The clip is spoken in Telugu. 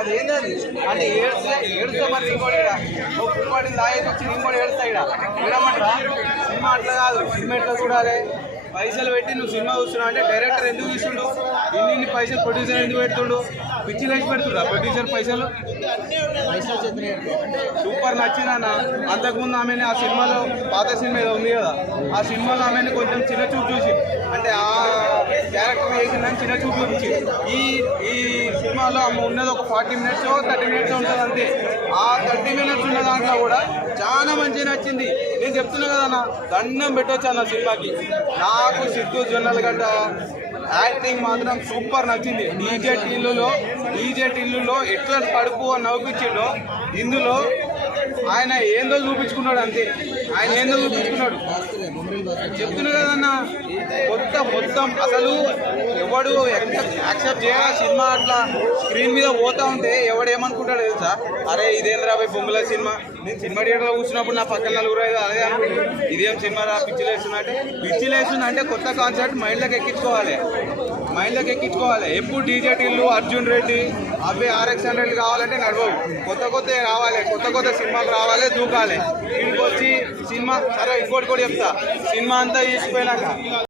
అదేంటది అంటే ఏడుస్తా మరి ఇంకోటి పుల్పాటి లాగేసి వచ్చి ఇంకోటి ఏడుస్తా ఏడమంటారా సినిమా అట్లా కాదు. సినిమా ఎట్లా చూడాలి? పైసలు పెట్టి నువ్వు సినిమా చూస్తున్నావు అంటే డైరెక్టర్ ఎందుకు ఇస్తుండు? ఇన్ని పైసలు ప్రొడ్యూసర్ ఎందుకు పెడుతుండు? పిచ్చిలు వేసి పెడుతుండ్రా ప్రొడ్యూసర్ పైసలు? సూపర్ నచ్చిందన్న. అంతకుముందు ఆమెని ఆ సినిమాలో పాత సినిమా ఏదో ఉంది కదా, ఆ సినిమాలో ఆమెని కొంచెం చిన్న చూపు చూసి అంటే ఆ క్యారెక్టర్ వేసిందని చిన్న చూపు చూపించి ఈ సినిమాలో ఆమె ఉన్నది ఒక 40 minutes 30 minutes ఉంటుంది అంతే. ఆ 30 minutes ఉన్న దాంట్లో కూడా చాలా మంచిగా నచ్చింది. నేను చెప్తున్నా కదన్నా, దండం పెట్టొచ్చు అన్న సినిమాకి. నాకు సిద్ధు జొన్నలగడ్డ యాక్టింగ్ మాత్రం సూపర్ నచ్చింది. డీజే టిల్లులో ఎట్లా కడుపు నవ్వుపించిండో ఇందులో ఆయన ఏందో చూపించుకున్నాడు అంతే. ఆయన ఏందో చూపించుకున్నాడు చెప్తున్నా కదన్నా. మొత్తం అసలు ఎవడు యాక్సెప్ట్ చేయాలి సినిమా అట్లా స్క్రీన్ మీద పోతా ఉంటే ఎవడు ఏమనుకుంటాడు తెలుసా? అరే ఇదేంద్రా బాయ్ బొమ్మల సినిమా. నేను సినిమా థియేటర్లో కూర్చున్నప్పుడు నా పక్కన 4 5 అదే అనుకుంటారు, ఇదేం సినిమా రా పిచ్చిలేస్తుంది అంటే కొత్త కాన్సెప్ట్ మైండ్లోకి ఎక్కించుకోవాలి. ఎప్పుడు డీజే టిల్లు, అర్జున్ రెడ్డి అవి RX 100 కావాలంటే నడవవు. కొత్త రావాలి, కొత్త సినిమాలు రావాలి, దూకాలి. ఇంటికి వచ్చి సినిమా సరే ఇంకోటి కూడా చెప్తా, సినిమా అంతా తీసిపోయినాక